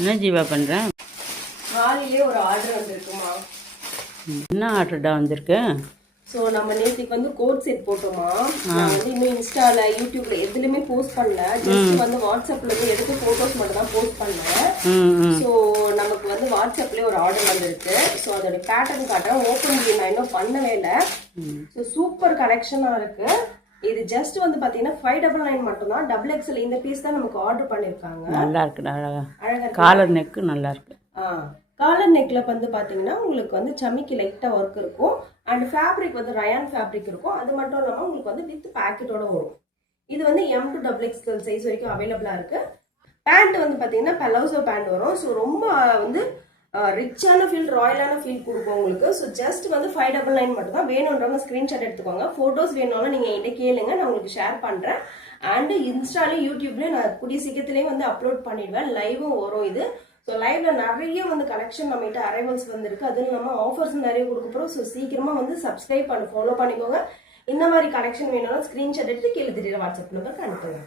என்ன ஜீவா பண்ணுறேன்? காலையிலே ஒரு ஆர்டர் வந்திருக்குமா? என்ன ஆர்டர்டா வந்திருக்கு? ஸோ நம்ம நேற்றுக்கு வந்து கோட் செட் போட்டோமா. நான் வந்து இன்னும் இன்ஸ்டால யூடியூப்ல எதுலையுமே போஸ்ட் பண்ணல. ஜஸ்ட் வந்து வாட்ஸ்அப்ல இருந்து எடுத்து போட்டோஸ் மட்டும் தான் போஸ்ட் பண்ணேன். ஸோ நமக்கு வந்து வாட்ஸ்அப்லேயே ஒரு ஆர்டர் வந்திருக்கு. ஸோ அதோட பேட்டர்ன் காட்டுறேன். ஓப்பன் பண்ணி நான் இன்னும் பண்ணவே இல்லை. ஸோ சூப்பர் கலெக்ஷனாக இருக்கு. இது ஜஸ்ட் வந்து பாத்தீங்கன்னா 599 மட்டும் தான். டபுள் எக்ஸ்எல் இந்த பீஸ் தான் நமக்கு ஆர்டர் பண்ணிருக்காங்க. நல்லா இருக்கு, அழகா அழகா காலர் நெக்கு நல்லா இருக்கு. காலர் நெக்ல வந்து பாத்தீங்கன்னா உங்களுக்கு வந்து சமிக்கி லைட்டா ஒர்க் இருக்கும். அண்ட் ஃபேப்ரிக் வந்து ரயான் ஃபேப்ரிக் இருக்கும். அது மட்டும் இல்லாம உங்களுக்கு வந்து வித் பேக்கெட்டோட வரும். இது வந்து M to XXL சைஸ் வரைக்கும் அவைலபிளா இருக்கு. பேண்ட் வந்து பாத்தீங்கன்னா பலோசோ பேண்ட் வரும். ஸோ ரொம்ப வந்து ரிச்சான ஃபீல், ராயலான ஃபீல் கொடுக்கும் உங்களுக்கு. ஸோ ஜஸ்ட் வந்து 599 மட்டும் தான். வேணுன்றவங்க ஸ்கிரீன்ஷாட் எடுத்துக்கோங்க. ஃபோட்டோஸ் வேணும்னாலும் நீங்கள் என்கிட்ட கேளுங்க, நான் உங்களுக்கு ஷேர் பண்ணுறேன். அண்ட் இன்ஸ்டாலையும் யூடியூப்லேயும் நான் கூடிய சீக்கிரத்துலேயும் வந்து அப்லோட் பண்ணிடுவேன். லைவும் வரும் இது. ஸோ லைவ்ல நிறைய வந்து கலெக்ஷன் நம்மகிட்ட அரைவல்ஸ் வந்துருக்கு. அதுவும் இல்லாமல் ஆஃபர்ஸ் நிறைய கொடுக்க போகிறோம். ஸோ சீக்கிரமாக வந்து சப்ஸ்கிரைப் பண்ணி ஃபாலோ பண்ணிக்கோங்க. இந்த மாதிரி கலெக்ஷன் வேணும்னா ஸ்க்ரீன்ஷாட் எடுத்து கீழே தெரியுற வாட்ஸ்அப் நம்பருக்கு அனுப்புங்க.